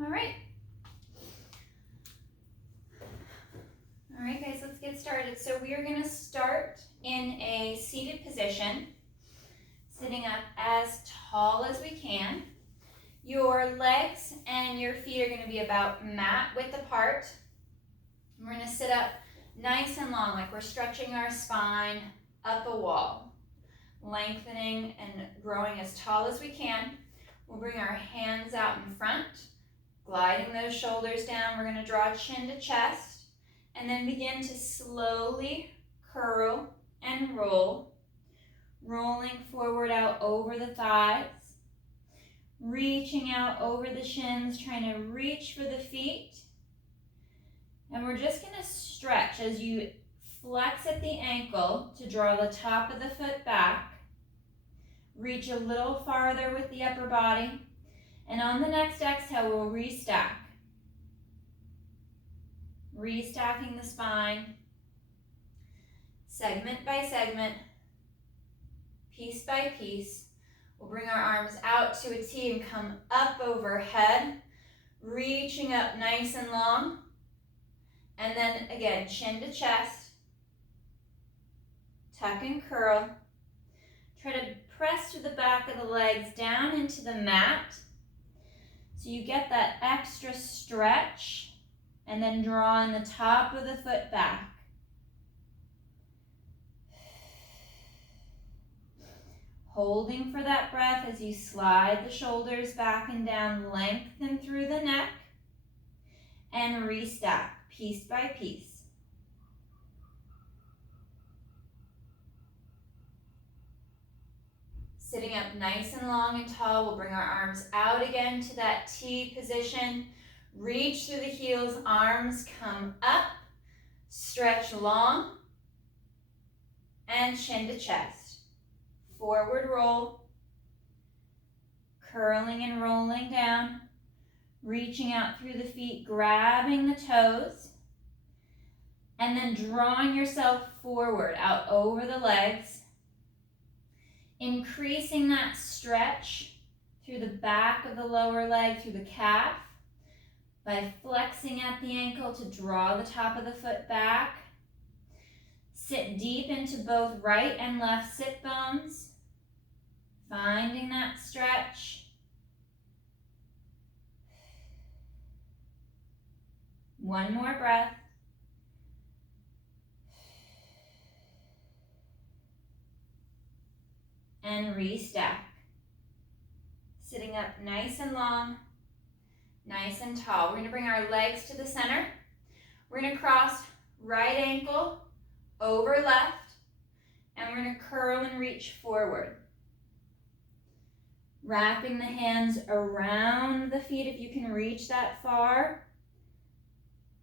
All right. All right, guys, let's get started. So we are going to start in a seated position, sitting up as tall as we can. Your legs and your feet are going to be about mat width apart. We're going to sit up nice and long, like we're stretching our spine up a wall, lengthening and growing as tall as we can. We'll bring our hands out in front, gliding those shoulders down. We're going to draw chin to chest, and then begin to slowly curl and roll, rolling forward out over the thighs, reaching out over the shins, trying to reach for the feet. And we're just going to stretch as you flex at the ankle to draw the top of the foot back. Reach a little farther with the upper body. And on the next exhale, we'll restack. Restacking the spine, segment by segment, piece by piece. We'll bring our arms out to a T and come up overhead, reaching up nice and long. And then again, chin to chest, tuck and curl. Try to press through the back of the legs down into the mat so you get that extra stretch, and then drawing the top of the foot back. Holding for that breath as you slide the shoulders back and down, lengthen through the neck, and restack piece by piece. Sitting up nice and long and tall, we'll bring our arms out again to that T position. Reach through the heels, arms come up, stretch long, and chin to chest. Forward roll, curling and rolling down, reaching out through the feet, grabbing the toes, and then drawing yourself forward out over the legs, increasing that stretch through the back of the lower leg, through the calf, by flexing at the ankle to draw the top of the foot back. Sit deep into both right and left sit bones, finding that stretch. One more breath. And restack. Sitting up nice and long, nice and tall. We're going to bring our legs to the center. We're going to cross right ankle over left, and we're going to curl and reach forward. Wrapping the hands around the feet if you can reach that far.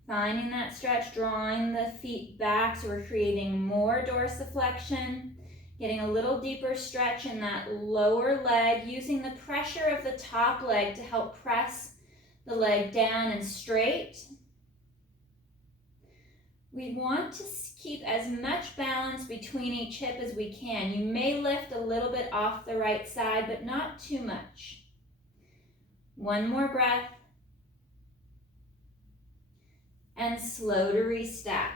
Finding that stretch, drawing the feet back so we're creating more dorsiflexion. Getting a little deeper stretch in that lower leg, using the pressure of the top leg to help press the leg down and straight. We want to keep as much balance between each hip as we can. You may lift a little bit off the right side, but not too much. One more breath. And slow to restack.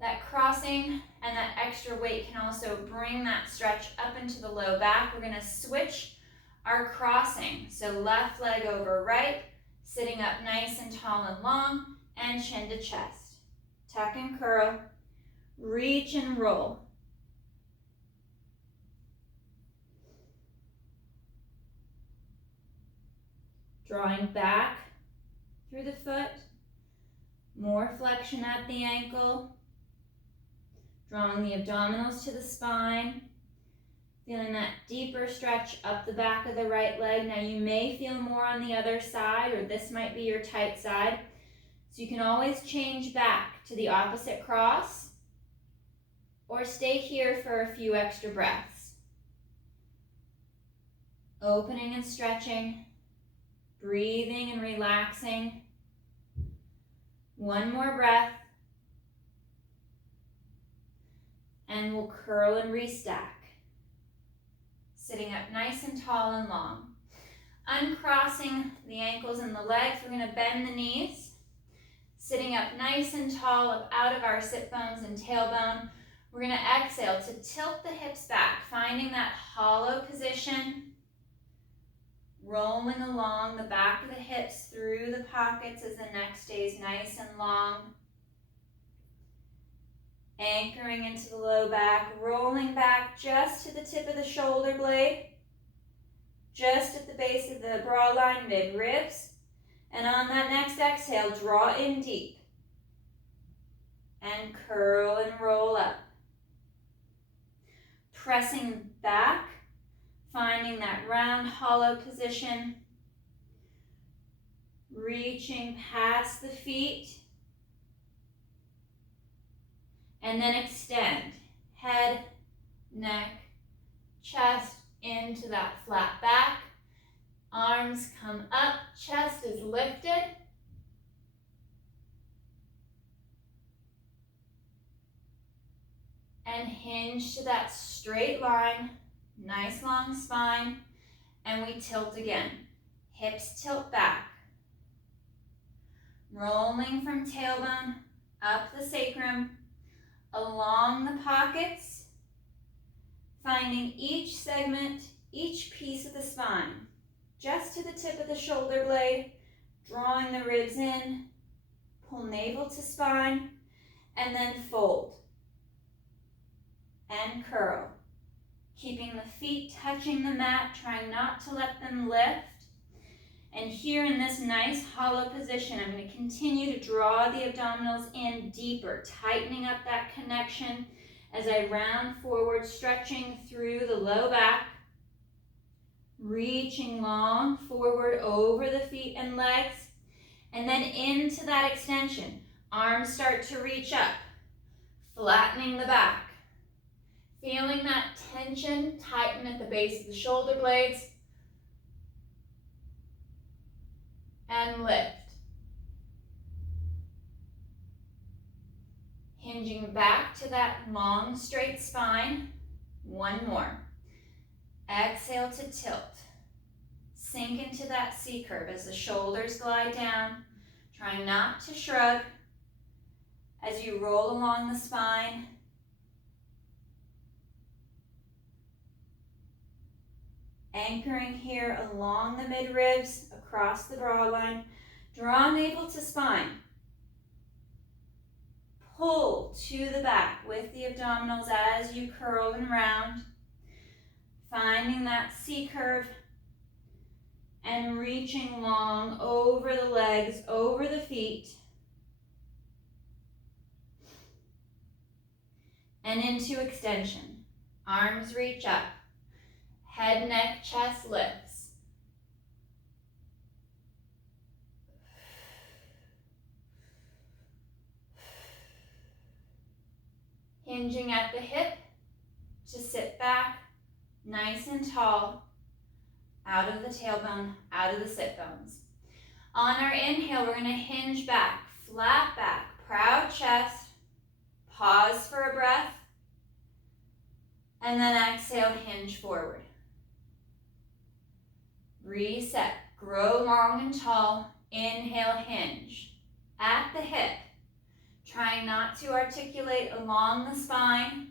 That crossing and that extra weight can also bring that stretch up into the low back. We're going to switch our crossing. So left leg over right, sitting up nice and tall and long, and chin to chest. Tuck and curl, reach and roll. Drawing back through the foot, more flexion at the ankle. Drawing the abdominals to the spine, feeling that deeper stretch up the back of the right leg. Now you may feel more on the other side, or this might be your tight side. So you can always change back to the opposite cross, or stay here for a few extra breaths. Opening and stretching, breathing and relaxing. One more breath. And we'll curl and restack. Sitting up nice and tall and long. Uncrossing the ankles and the legs, we're going to bend the knees. Sitting up nice and tall, up out of our sit bones and tailbone. We're going to exhale to tilt the hips back, finding that hollow position. Rolling along the back of the hips through the pockets as the neck stays nice and long. Anchoring into the low back, rolling back just to the tip of the shoulder blade. Just at the base of the broad line, mid-ribs. And on that next exhale, draw in deep. And curl and roll up. Pressing back, finding that round, hollow position. Reaching past the feet. And then extend. Head, neck, chest into that flat back. Arms come up, chest is lifted. And hinge to that straight line, nice long spine, and we tilt again. Hips tilt back. Rolling from tailbone, up the sacrum, along the pockets, finding each segment, each piece of the spine, just to the tip of the shoulder blade, drawing the ribs in, pull navel to spine, and then fold. And curl. Keeping the feet touching the mat, trying not to let them lift. And here in this nice hollow position, I'm going to continue to draw the abdominals in deeper, tightening up that connection as I round forward, stretching through the low back. Reaching long forward over the feet and legs. And then into that extension. Arms start to reach up, flattening the back. Feeling that tension tighten at the base of the shoulder blades. And lift. Hinging back to that long straight spine. One more. Exhale to tilt. Sink into that C curve as the shoulders glide down. Trying not to shrug as you roll along the spine. Anchoring here along the mid-ribs, across the broad line. Draw navel to spine. Pull to the back with the abdominals as you curl and round. Finding that C curve and reaching long over the legs, over the feet. And into extension. Arms reach up. Head, neck, chest lifts. Hinging at the hip to sit back, nice and tall, out of the tailbone, out of the sit bones. On our inhale, we're going to hinge back, flat back, proud chest. Pause for a breath. And then exhale, hinge forward. Reset, grow long and tall. Inhale, hinge. At the hip, trying not to articulate along the spine.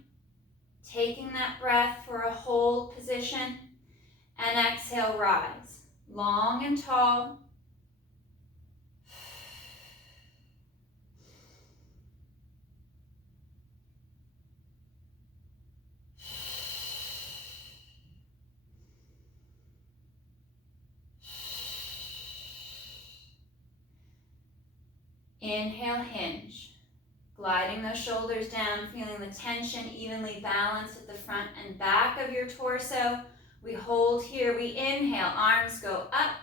Taking that breath for a hold position. And exhale, rise. Long and tall. Inhale, hinge. Gliding those shoulders down, feeling the tension evenly balanced at the front and back of your torso. We hold here, we inhale, arms go up.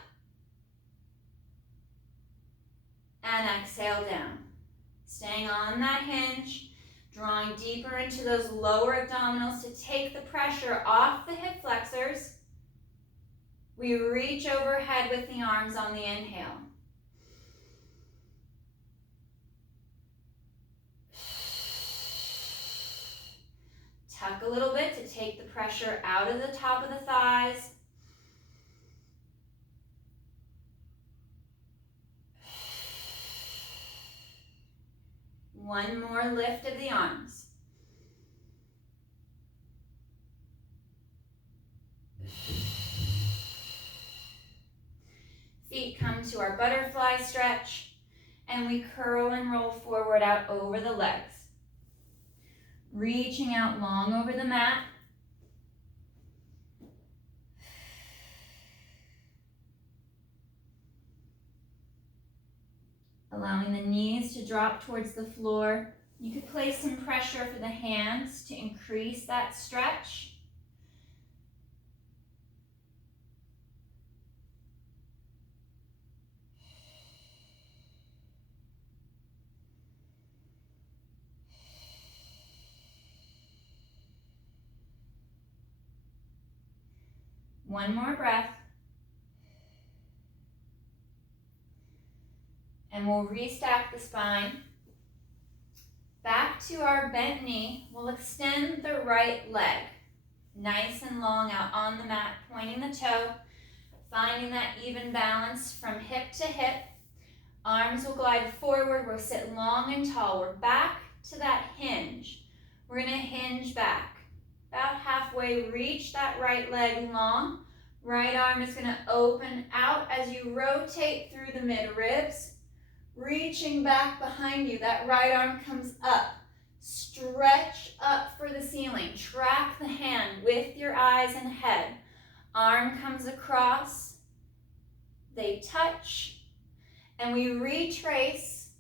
And exhale down. Staying on that hinge, drawing deeper into those lower abdominals to take the pressure off the hip flexors. We reach overhead with the arms on the inhale. Tuck a little bit to take the pressure out of the top of the thighs. One more lift of the arms. Feet come to our butterfly stretch, and we curl and roll forward out over the legs. Reaching out long over the mat. Allowing the knees to drop towards the floor. You could place some pressure for the hands to increase that stretch. One more breath. And we'll restack the spine. Back to our bent knee. We'll extend the right leg. Nice and long out on the mat, pointing the toe. Finding that even balance from hip to hip. Arms will glide forward. We'll sit long and tall. We're back to that hinge. We're going to hinge back. About halfway, reach that right leg long. Right arm is going to open out as you rotate through the mid-ribs. Reaching back behind you. That right arm comes up. Stretch up for the ceiling. Track the hand with your eyes and head. Arm comes across. They touch. And we retrace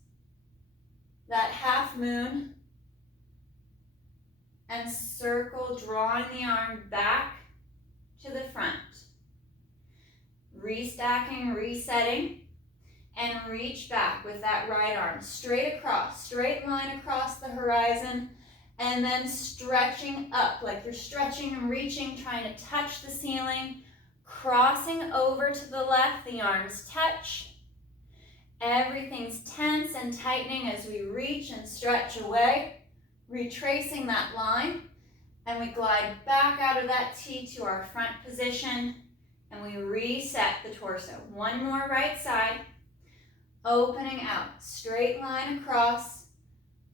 that half moon and circle, drawing the arm back to the front. Restacking, resetting, and reach back with that right arm. Straight across, straight line across the horizon, and then stretching up like you're stretching and reaching, trying to touch the ceiling. Crossing over to the left, the arms touch. Everything's tense and tightening as we reach and stretch away. Retracing that line, and we glide back out of that T to our front position, and we reset the torso. One more right side, opening out, straight line across,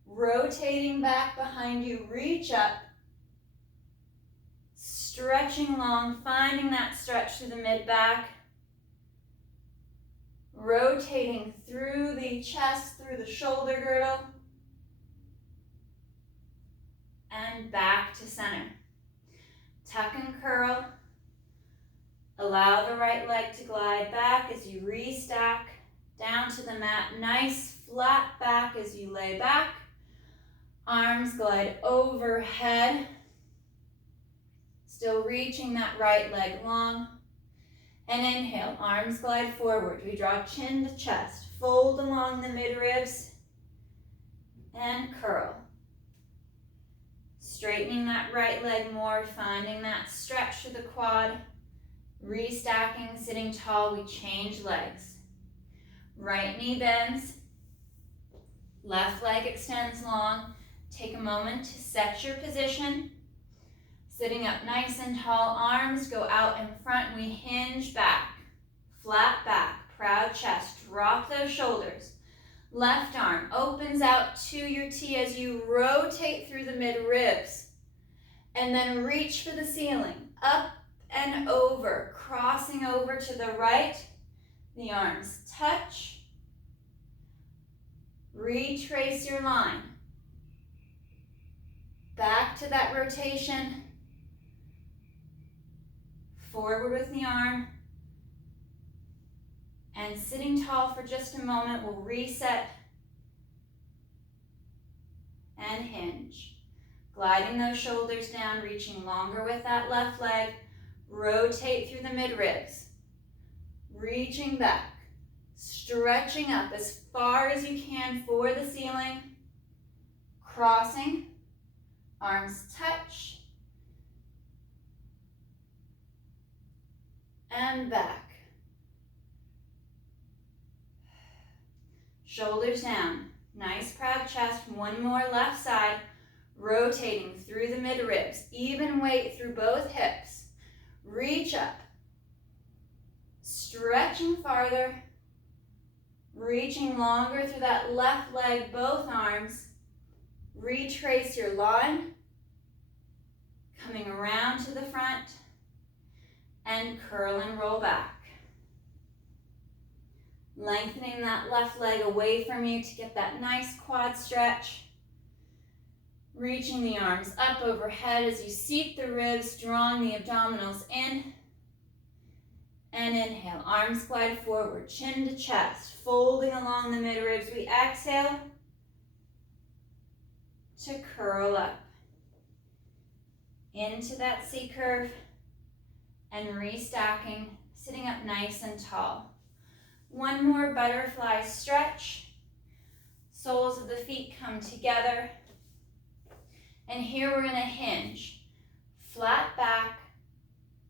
rotating back behind you, reach up, stretching long, finding that stretch through the mid-back, rotating through the chest, through the shoulder girdle, and back to center. Tuck and curl. Allow the right leg to glide back as you restack down to the mat. Nice flat back as you lay back. Arms glide overhead. Still reaching that right leg long. And inhale, arms glide forward. We draw chin to chest. Fold along the mid-ribs and curl. Straightening that right leg more, finding that stretch to the quad. Restacking, sitting tall, we change legs. Right knee bends. Left leg extends long. Take a moment to set your position. Sitting up nice and tall, arms go out in front. We hinge back, flat back, proud chest. Drop those shoulders. Left arm opens out to your T as you rotate through the mid-ribs. And then reach for the ceiling. Up and over, crossing over to the right. The arms touch. Retrace your line. Back to that rotation. Forward with the arm. And sitting tall for just a moment, we'll reset and hinge. Gliding those shoulders down, reaching longer with that left leg. Rotate through the mid-ribs. Reaching back. Stretching up as far as you can for the ceiling. Crossing. Arms touch. And back. Shoulders down. Nice proud chest. One more left side. Rotating through the mid-ribs. Even weight through both hips. Reach up. Stretching farther. Reaching longer through that left leg, both arms. Retrace your line, coming around to the front, and curl and roll back. Lengthening that left leg away from you to get that nice quad stretch. Reaching the arms up overhead as you seat the ribs, drawing the abdominals in. And inhale, arms glide forward, chin to chest, folding along the mid-ribs. We exhale to curl up into that C curve and restacking, sitting up nice and tall. One more butterfly stretch. Soles of the feet come together. And here we're going to hinge. Flat back,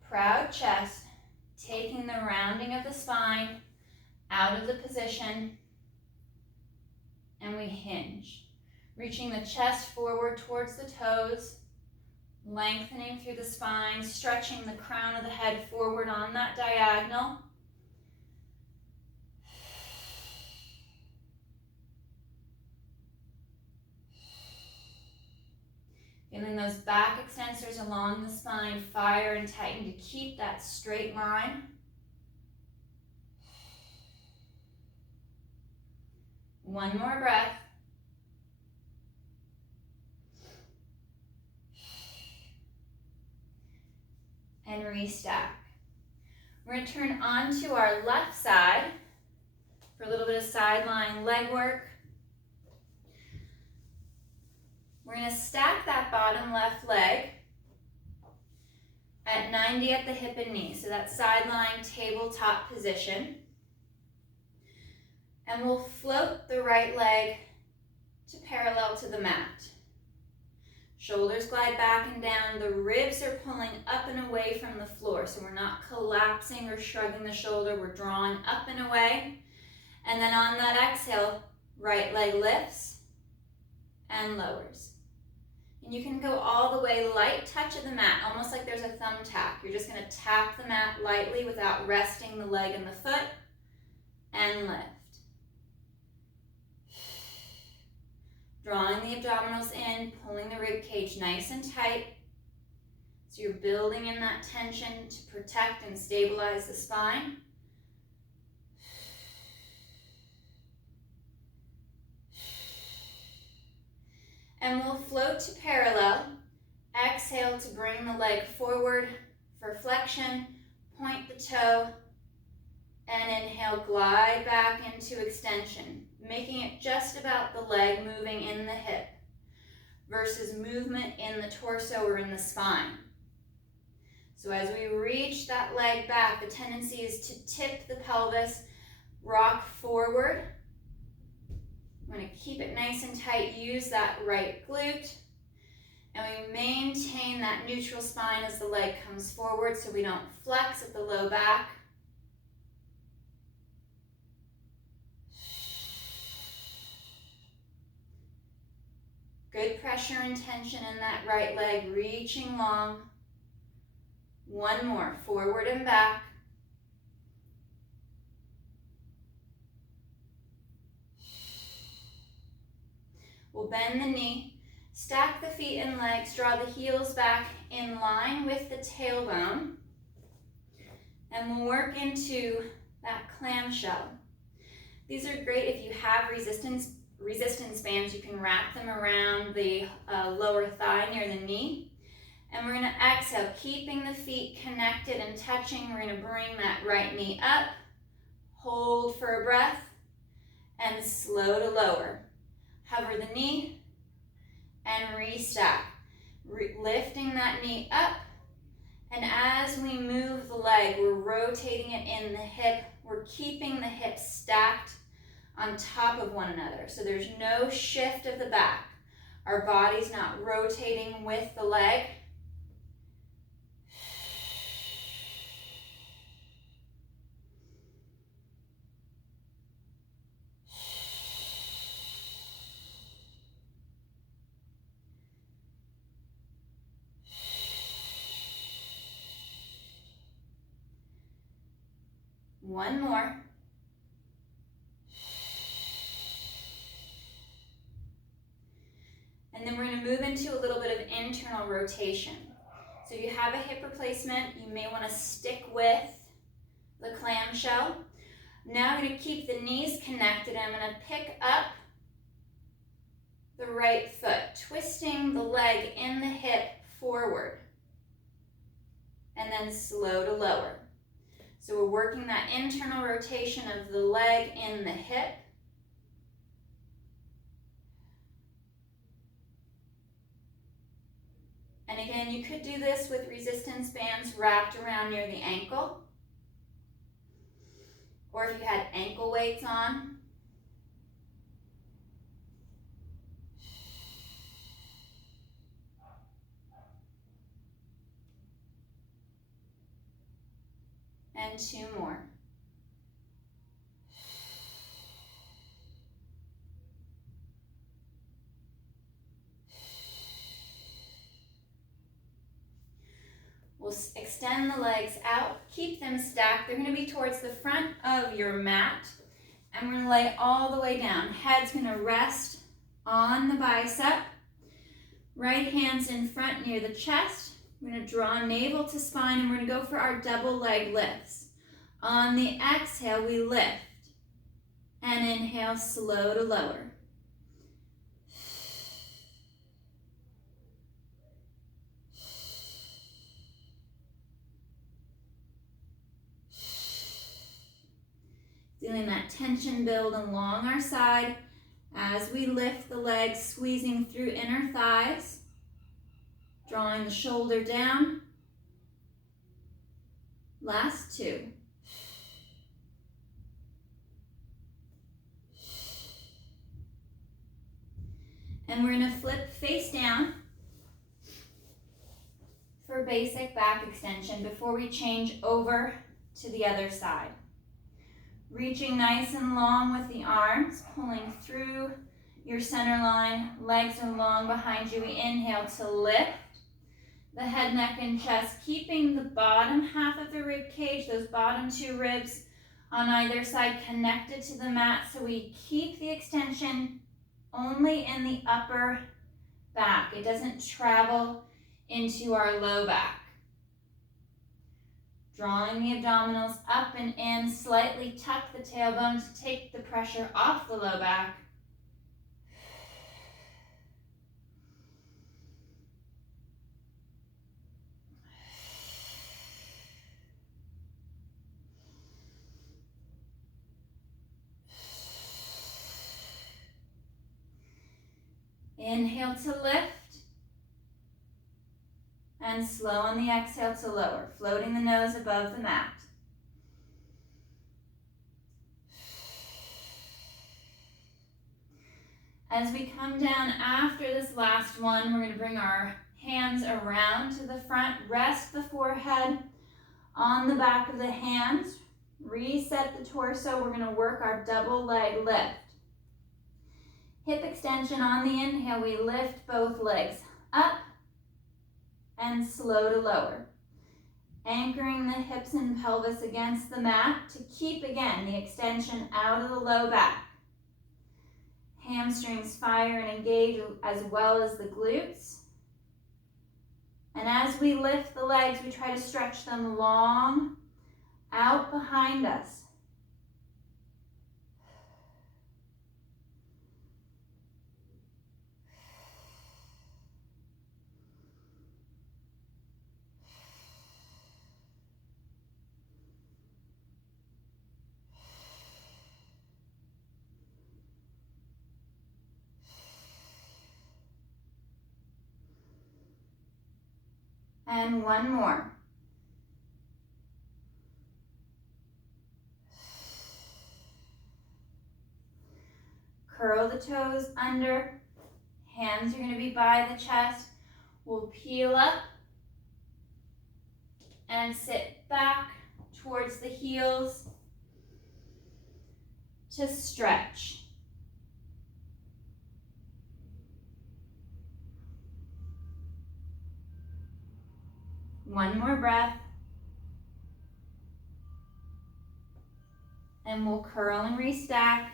proud chest, taking the rounding of the spine out of the position. And we hinge. Reaching the chest forward towards the toes. Lengthening through the spine, stretching the crown of the head forward on that diagonal. Feeling those back extensors along the spine fire and tighten to keep that straight line. One more breath. And restack. We're going to turn onto our left side for a little bit of sideline leg work. We're going to stack that bottom left leg at 90 at the hip and knee, so that sideline tabletop position. And we'll float the right leg to parallel to the mat. Shoulders glide back and down. The ribs are pulling up and away from the floor, so we're not collapsing or shrugging the shoulder. We're drawing up and away. And then on that exhale, right leg lifts and lowers. And you can go all the way, light touch of the mat, almost like there's a thumb tap. You're just going to tap the mat lightly without resting the leg and the foot, and lift. Drawing the abdominals in, pulling the rib cage nice and tight. So you're building in that tension to protect and stabilize the spine. And we'll float to parallel. Exhale to bring the leg forward for flexion. Point the toe. And inhale, glide back into extension, making it just about the leg moving in the hip versus movement in the torso or in the spine. So as we reach that leg back, the tendency is to tip the pelvis, rock forward. I'm going to keep it nice and tight, use that right glute, and we maintain that neutral spine as the leg comes forward so we don't flex at the low back. Good pressure and tension in that right leg, reaching long. One more, forward and back. We'll bend the knee, stack the feet and legs, draw the heels back in line with the tailbone, and we'll work into that clamshell. These are great if you have resistance bands. You can wrap them around the lower thigh near the knee. And we're going to exhale, keeping the feet connected and touching. We're going to bring that right knee up, hold for a breath, and slow to lower. Hover the knee and restack. Lifting that knee up, and as we move the leg, we're rotating it in the hip. We're keeping the hips stacked on top of one another. So there's no shift of the back. Our body's not rotating with the leg. One more. And then we're going to move into a little bit of internal rotation. So if you have a hip replacement, you may want to stick with the clamshell. Now I'm going to keep the knees connected. I'm going to pick up the right foot, twisting the leg in the hip forward, and then slow to lower. So we're working that internal rotation of the leg in the hip. And again, you could do this with resistance bands wrapped around near the ankle, or if you had ankle weights on. And 2 more. We'll extend the legs out, keep them stacked. They're going to be towards the front of your mat. And we're going to lay all the way down. Head's going to rest on the bicep. Right hand's in front near the chest. We're going to draw navel to spine, and we're going to go for our double leg lifts. On the exhale, we lift. And inhale, slow to lower. Feeling that tension build along our side as we lift the legs, squeezing through inner thighs, drawing the shoulder down. Last 2. And we're going to flip face down for basic back extension before we change over to the other side. Reaching nice and long with the arms, pulling through your center line. Legs are long behind you. We inhale to lift the head, neck, and chest, keeping the bottom half of the rib cage, those bottom 2 ribs on either side connected to the mat, so we keep the extension only in the upper back. It doesn't travel into our low back. Drawing the abdominals up and in, slightly tuck the tailbone to take the pressure off the low back. Inhale to lift. And slow on the exhale to lower, floating the nose above the mat. As we come down after this last one, we're going to bring our hands around to the front, rest the forehead on the back of the hands, reset the torso. We're going to work our double leg lift. Hip extension on the inhale, we lift both legs up and slow to lower. Anchoring the hips and pelvis against the mat to keep, again, the extension out of the low back. Hamstrings fire and engage as well as the glutes. And as we lift the legs, we try to stretch them long out behind us. And 1 more. Curl the toes under. Hands are going to be by the chest. We'll peel up and sit back towards the heels to stretch. One more breath. And we'll curl and restack.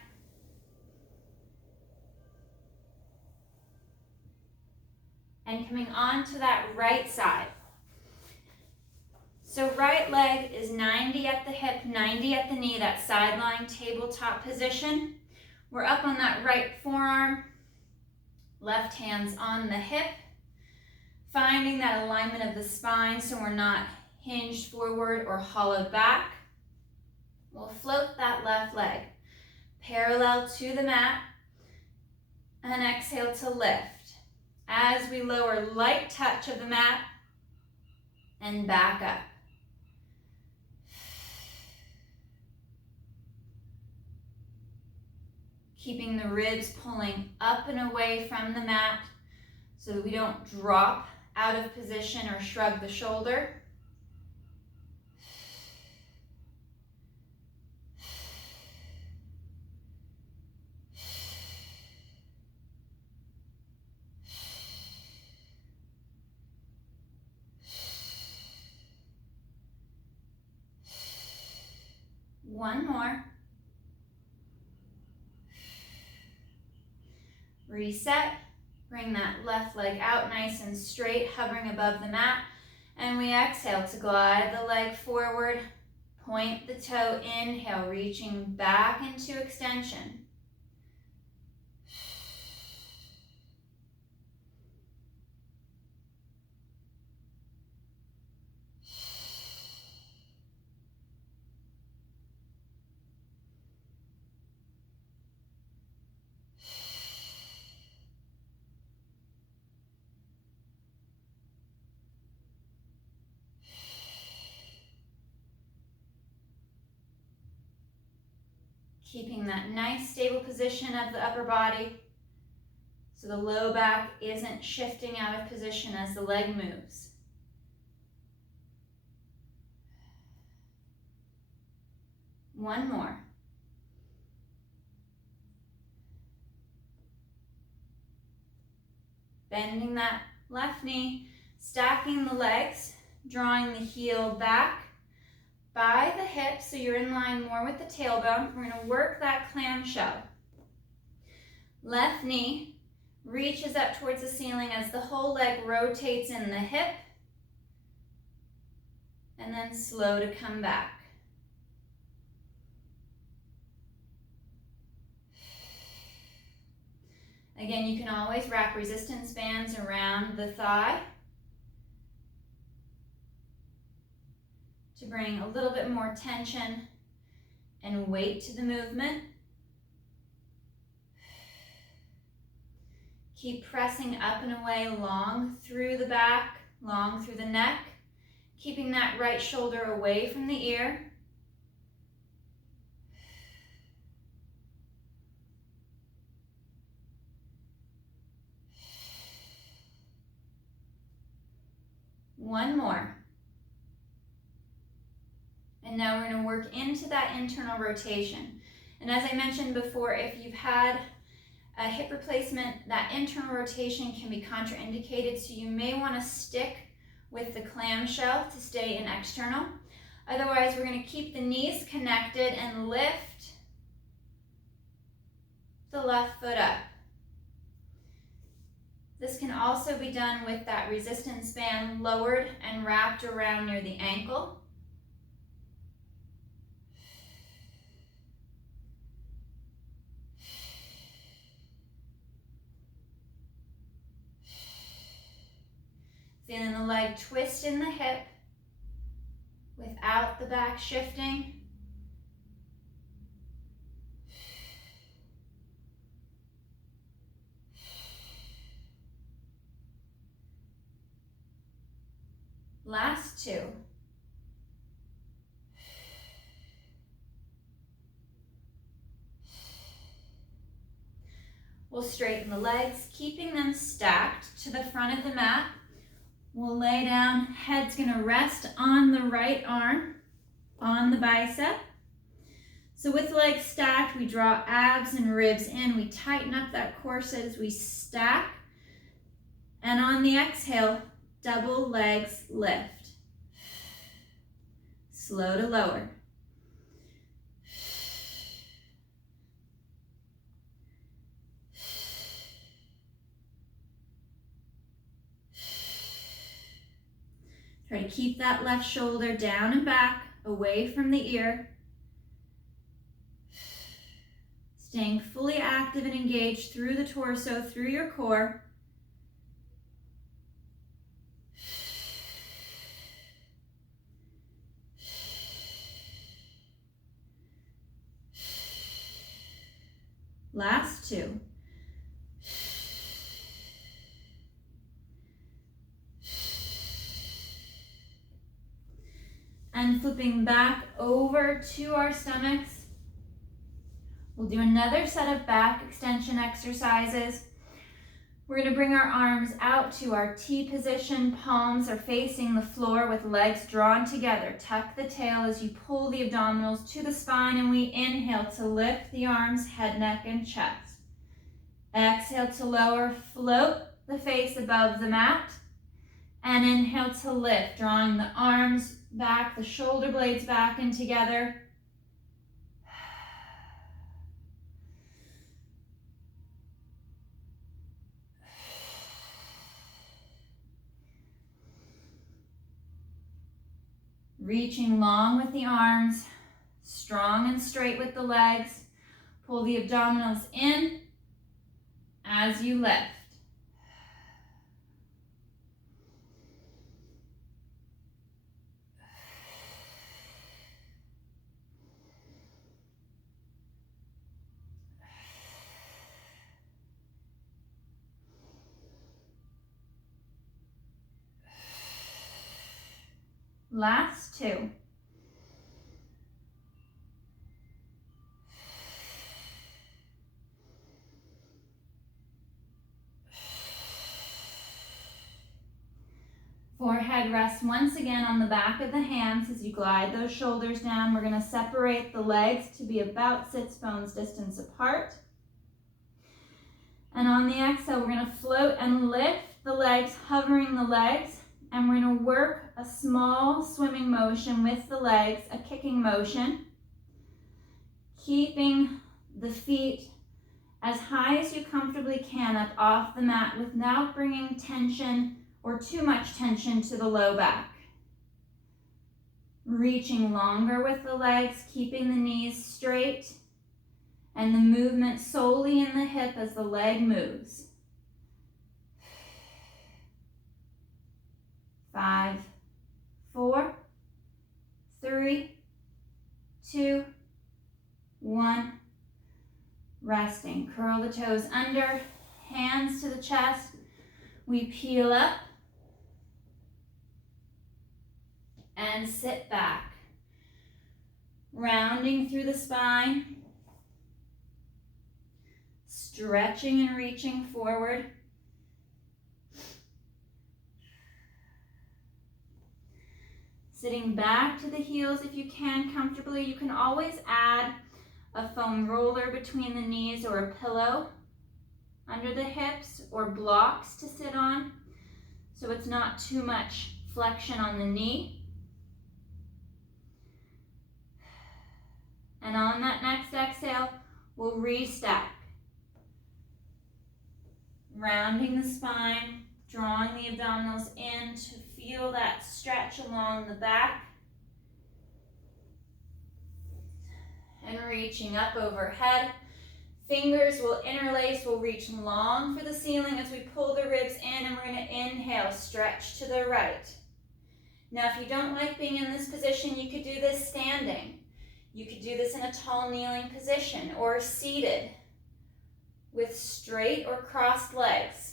and coming onto that right side. So right leg is 90 at the hip, 90 at the knee, that sideline tabletop position. We're up on that right forearm, left hand's on the hip, finding that alignment of the spine so we're not hinged forward or hollowed back. We'll float that left leg parallel to the mat and exhale to lift. As we lower, light touch of the mat and back up. Keeping the ribs pulling up and away from the mat so that we don't drop out of position or shrug the shoulder. One more. Reset. Bring that left leg out nice and straight, hovering above the mat. And we exhale to glide the leg forward. Point the toe, inhale, reaching back into extension. Keeping that nice stable position of the upper body so the low back isn't shifting out of position as the leg moves. One more. Bending that left knee, stacking the legs, drawing the heel back by the hip so you're in line more with the tailbone. We're going to work that clamshell. Left knee reaches up towards the ceiling as the whole leg rotates in the hip, and then slow to come back. Again, you can always wrap resistance bands around the thigh to bring a little bit more tension and weight to the movement. Keep pressing up and away, long through the back, long through the neck, keeping that right shoulder away from the ear. One more. And now we're going to work into that internal rotation. And as I mentioned before, if you've had a hip replacement, that internal rotation can be contraindicated, so you may want to stick with the clamshell to stay in external. Otherwise, we're going to keep the knees connected and lift the left foot up. This can also be done with that resistance band lowered and wrapped around near the ankle. Feeling the leg twist in the hip without the back shifting. Last two. We'll straighten the legs, keeping them stacked to the front of the mat. We'll lay down, head's gonna rest on the right arm, on the bicep. So with the legs stacked, we draw abs and ribs in. We tighten up that corset as we stack. And on the exhale, double legs lift. Slow to lower. Try to keep that left shoulder down and back, away from the ear. Staying fully active and engaged through the torso, through your core. Last two. And flipping back over to our stomachs. We'll do another set of back extension exercises. We're going to bring our arms out to our T position. Palms are facing the floor with legs drawn together. Tuck the tail as you pull the abdominals to the spine, and we inhale to lift the arms, head, neck, and chest. Exhale to lower, float the face above the mat. And inhale to lift, drawing the arms back, the shoulder blades back and together. Reaching long with the arms, strong and straight with the legs. Pull the abdominals in as you lift. Last two. Forehead rests once again on the back of the hands as you glide those shoulders down. We're going to separate the legs to be about sits bones distance apart. And on the exhale, we're going to float and lift the legs, hovering the legs. And we're going to work a small swimming motion with the legs, a kicking motion. Keeping the feet as high as you comfortably can up off the mat without bringing tension or too much tension to the low back. Reaching longer with the legs, keeping the knees straight, and the movement solely in the hip as the leg moves. 5, 4, 3, 2, 1. Resting. Curl the toes under, hands to the chest. We peel up and sit back. Rounding through the spine. Stretching and reaching forward. Sitting back to the heels if you can comfortably. You can always add a foam roller between the knees or a pillow under the hips or blocks to sit on so it's not too much flexion on the knee. And on that next exhale, we'll restack. Rounding the spine, drawing the abdominals in to feel that stretch along the back. And reaching up overhead. Fingers will interlace, we'll reach long for the ceiling as we pull the ribs in, and we're going to inhale, stretch to the right. Now if you don't like being in this position, you could do this standing. You could do this in a tall kneeling position or seated with straight or crossed legs.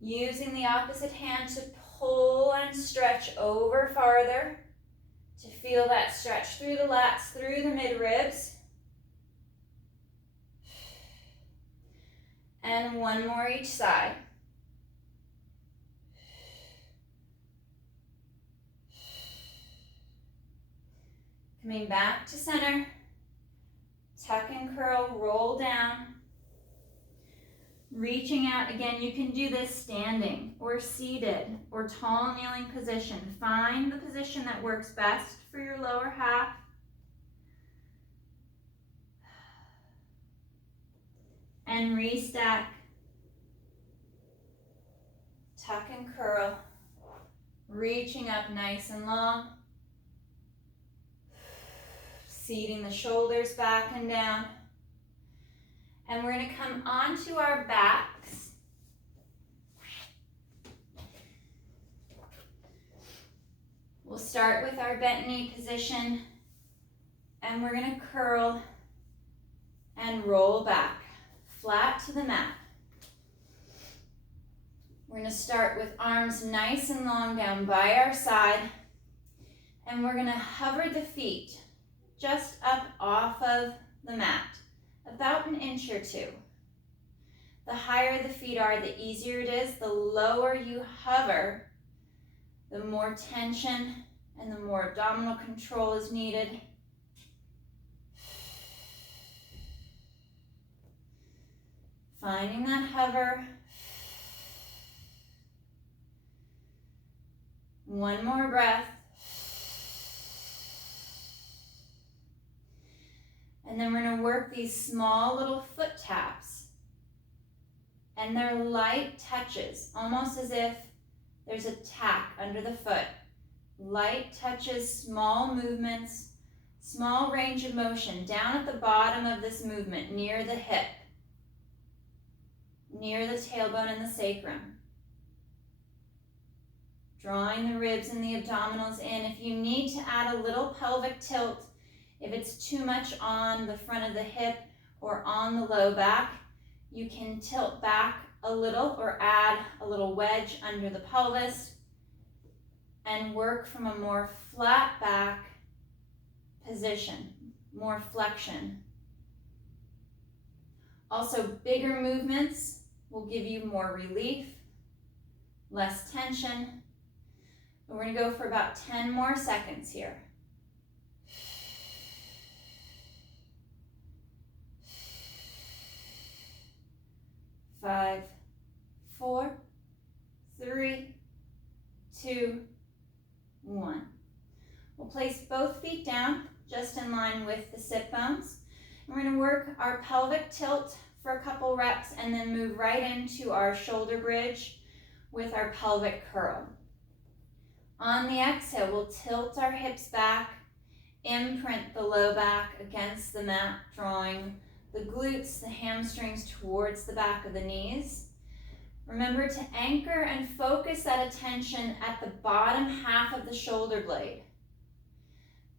Using the opposite hand to pull and stretch over farther to feel that stretch through the lats, through the mid-ribs. And one more each side. Coming back to center. Tuck and curl, roll down. Reaching out, again, you can do this standing or seated or tall kneeling position. Find the position that works best for your lower half. and restack. Tuck and curl, reaching up nice and long, seating the shoulders back and down. And we're going to come onto our backs. We'll start with our bent knee position, and we're going to curl and roll back, flat to the mat. We're going to start with arms nice and long down by our side, and we're going to hover the feet just up off of the mat, about an inch or two. The higher the feet are, the easier it is. The lower you hover, the more tension and the more abdominal control is needed. Finding that hover. One more breath. And then we're going to work these small little foot taps. And they're light touches, almost as if there's a tack under the foot. Light touches, small movements, small range of motion down at the bottom of this movement, near the hip, near the tailbone and the sacrum. Drawing the ribs and the abdominals in. If you need to add a little pelvic tilt, if it's too much on the front of the hip or on the low back, you can tilt back a little or add a little wedge under the pelvis and work from a more flat back position, more flexion. Also, bigger movements will give you more relief, less tension. We're going to go for about 10 more seconds here. 5, 4, 3, 2, 1. We'll place both feet down just in line with the sit bones. We're going to work our pelvic tilt for a couple reps and then move right into our shoulder bridge with our pelvic curl. On the exhale, we'll tilt our hips back, imprint the low back against the mat, drawing the glutes, the hamstrings towards the back of the knees. Remember to anchor and focus that attention at the bottom half of the shoulder blade.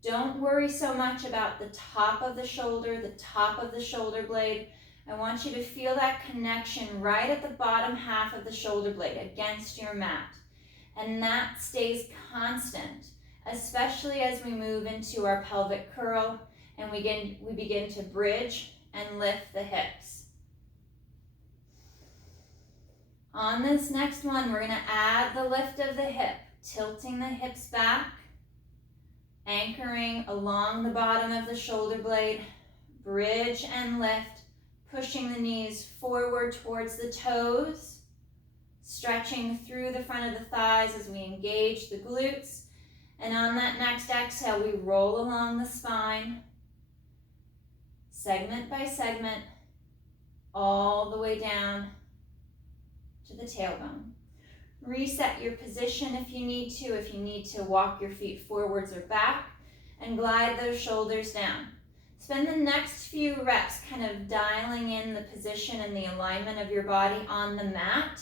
Don't worry so much about the top of the shoulder blade. I want you to feel that connection right at the bottom half of the shoulder blade against your mat. And that stays constant, especially as we move into our pelvic curl and we begin to bridge and lift the hips. On this next one, we're going to add the lift of the hip, tilting the hips back, anchoring along the bottom of the shoulder blade, bridge and lift, pushing the knees forward towards the toes, stretching through the front of the thighs as we engage the glutes. And on that next exhale, we roll along the spine, segment by segment, all the way down to the tailbone. Reset your position if you need to walk your feet forwards or back, and glide those shoulders down. Spend the next few reps kind of dialing in the position and the alignment of your body on the mat.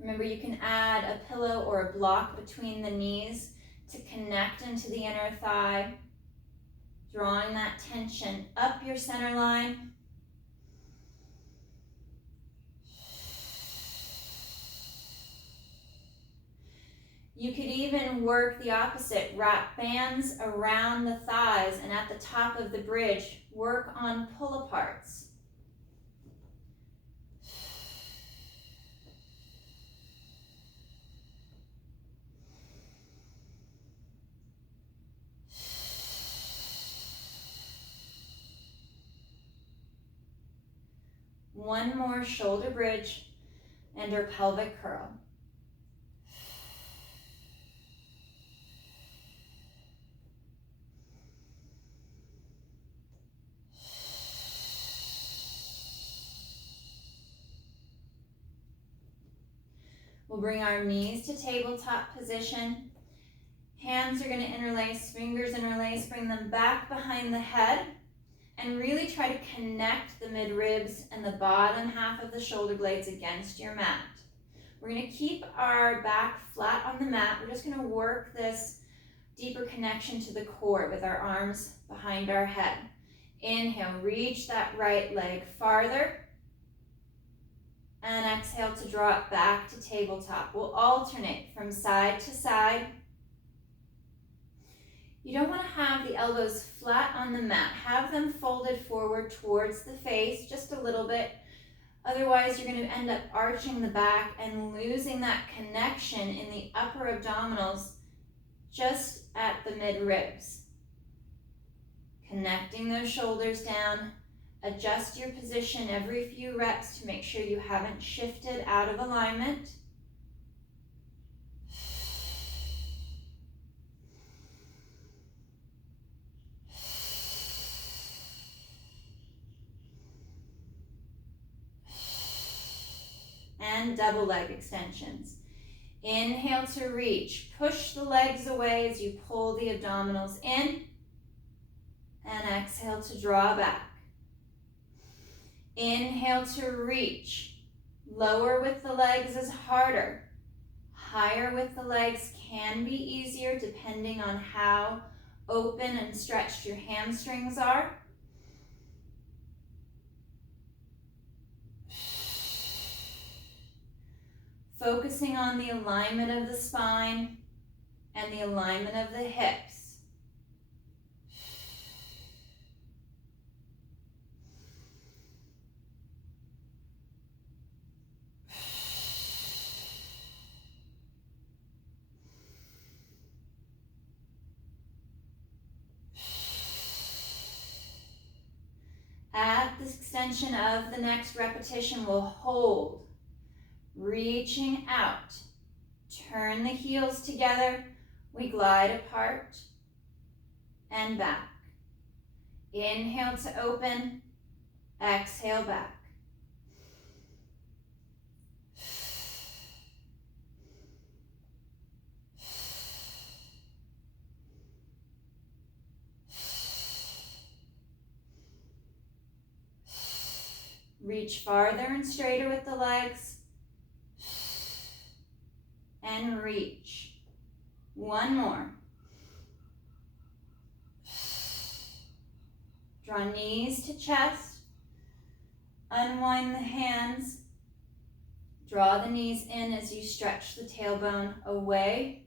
Remember, you can add a pillow or a block between the knees to connect into the inner thigh, drawing that tension up your center line. You could even work the opposite, wrap bands around the thighs and at the top of the bridge, work on pull-aparts. One more shoulder bridge and our pelvic curl. We'll bring our knees to tabletop position. Hands are going to interlace, fingers interlace, bring them back behind the head, and really try to connect the mid-ribs and the bottom half of the shoulder blades against your mat. We're going to keep our back flat on the mat. We're just going to work this deeper connection to the core with our arms behind our head. Inhale, reach that right leg farther. And exhale to draw it back to tabletop. We'll alternate from side to side. You don't want to have the elbows flat on the mat. Have them folded forward towards the face just a little bit. Otherwise, you're going to end up arching the back and losing that connection in the upper abdominals just at the mid-ribs. Connecting those shoulders down. Adjust your position every few reps to make sure you haven't shifted out of alignment. And double leg extensions. Inhale to reach. Push the legs away as you pull the abdominals in. And exhale to draw back. Inhale to reach. Lower with the legs is harder. Higher with the legs can be easier depending on how open and stretched your hamstrings are. Focusing on the alignment of the spine and the alignment of the hips. At the extension of the next repetition, we'll hold, reaching out. Turn the heels together. We glide apart and back. Inhale to open, exhale back. Reach farther and straighter with the legs. And reach. One more. Draw knees to chest. Unwind the hands. Draw the knees in as you stretch the tailbone away.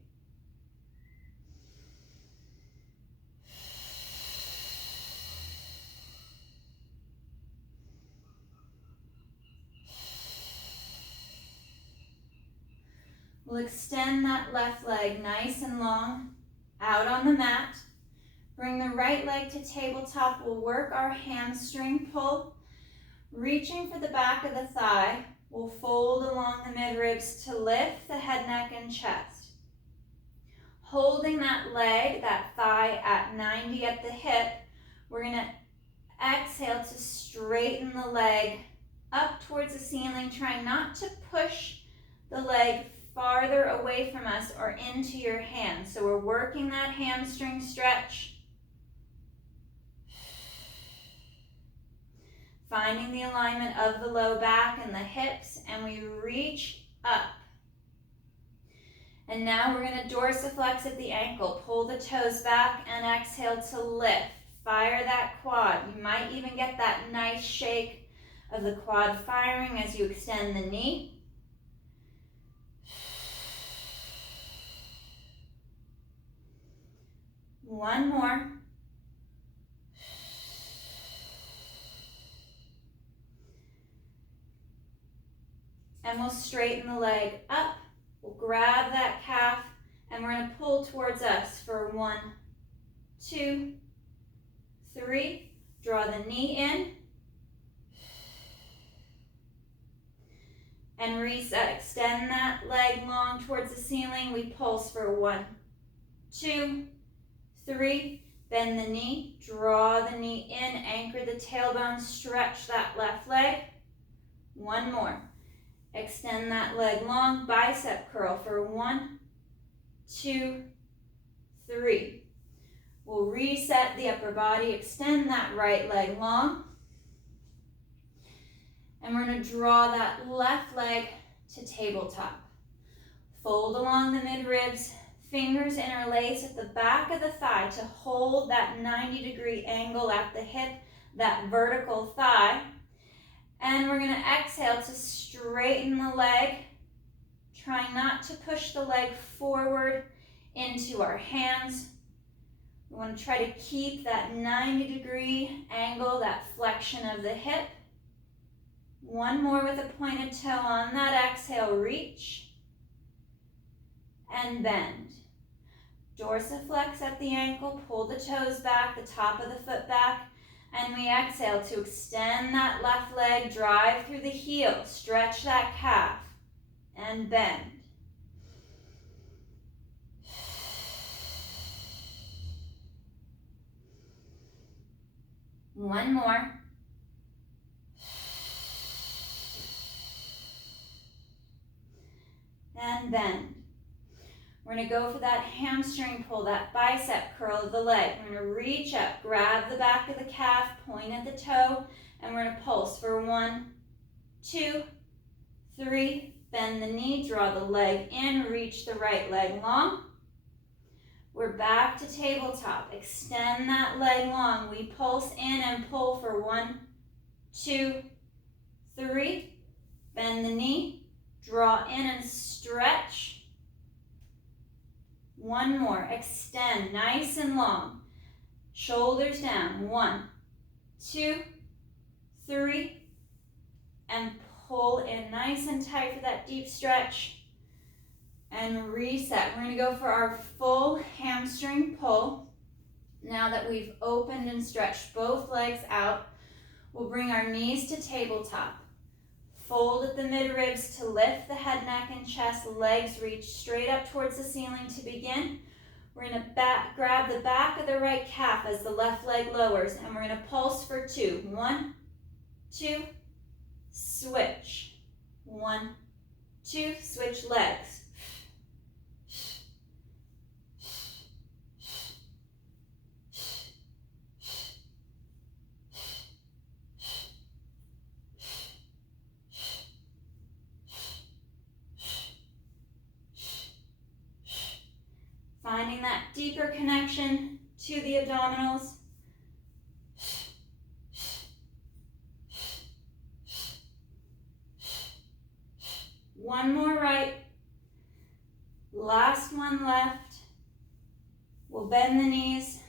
We'll extend that left leg nice and long out on the mat. Bring the right leg to tabletop. We'll work our hamstring pull. Reaching for the back of the thigh, we'll fold along the midribs to lift the head, neck, and chest. Holding that leg, that thigh at 90 at the hip, we're going to exhale to straighten the leg up towards the ceiling. Try not to push the leg farther away from us or into your hands. So we're working that hamstring stretch. Finding the alignment of the low back and the hips, and we reach up. And now we're going to dorsiflex at the ankle. Pull the toes back and exhale to lift. Fire that quad. You might even get that nice shake of the quad firing as you extend the knee. One more. and we'll straighten the leg up. We'll grab that calf, and we're going to pull towards us for 1, 2, 3. Draw the knee in. And reset. Extend that leg long towards the ceiling. We pulse for 1, 2, 3. Bend the knee. Draw the knee in. Anchor the tailbone. Stretch that left leg. 1 more. Extend that leg long. Bicep curl for 1, 2, 3. We'll reset the upper body. Extend that right leg long. And we're going to draw that left leg to tabletop. Fold along the mid-ribs. Fingers interlace at the back of the thigh to hold that 90-degree angle at the hip, that vertical thigh. And we're going to exhale to straighten the leg, trying not to push the leg forward into our hands. We want to try to keep that 90-degree angle, that flexion of the hip. 1 more with a pointed toe on that exhale. Reach and bend. Dorsiflex at the ankle, pull the toes back, the top of the foot back, and we exhale to extend that left leg, drive through the heel, stretch that calf, and bend. One more. And bend. We're going to go for that hamstring pull, that bicep curl of the leg. We're going to reach up, grab the back of the calf, point at the toe, and we're going to pulse for 1, 2, 3. Bend the knee, draw the leg in, reach the right leg long. We're back to tabletop. Extend that leg long. We pulse in and pull for 1, 2, 3. Bend the knee. Draw in and stretch. 1 more. Extend nice and long. Shoulders down. 1, 2, 3. And pull in nice and tight for that deep stretch. And reset. We're going to go for our full hamstring pull. Now that we've opened and stretched both legs out, we'll bring our knees to tabletop. Fold at the mid-ribs to lift the head, neck, and chest. Legs reach straight up towards the ceiling to begin. We're going to grab the back of the right calf as the left leg lowers, and we're going to pulse for 2. 1, 2, switch. 1, 2, switch legs. Finding that deeper connection to the abdominals. One more right. Last one left. We'll bend the knees.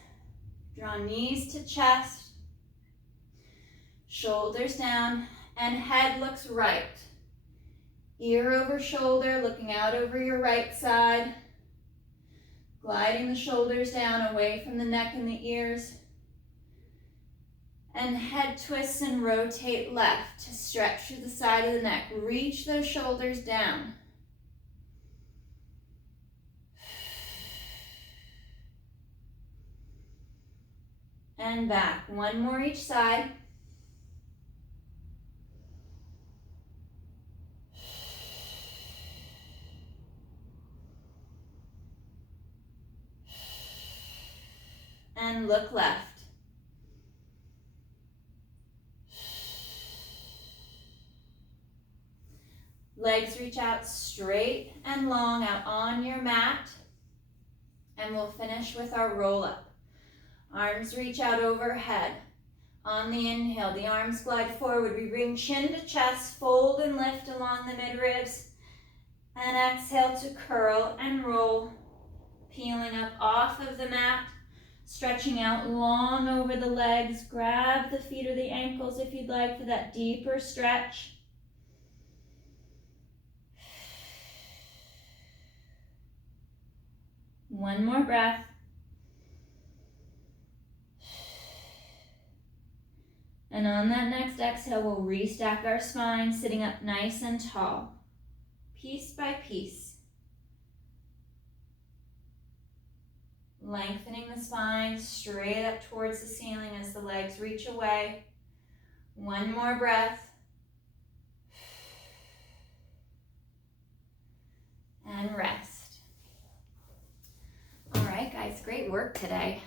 Draw knees to chest. Shoulders down and head looks right. Ear over shoulder, looking out over your right side. Gliding the shoulders down away from the neck and the ears. And head twists and rotate left to stretch through the side of the neck. Reach those shoulders down. And back. One more each side. And look left. Legs reach out straight and long out on your mat. And we'll finish with our roll up. Arms reach out overhead. On the inhale, the arms glide forward. We bring chin to chest, fold and lift along the midribs. And exhale to curl and roll. Peeling up off of the mat. Stretching out long over the legs. Grab the feet or the ankles if you'd like for that deeper stretch. One more breath. And on that next exhale, we'll restack our spine, sitting up nice and tall, piece by piece. Lengthening the spine straight up towards the ceiling as the legs reach away. One more breath. And rest. All right, guys, great work today.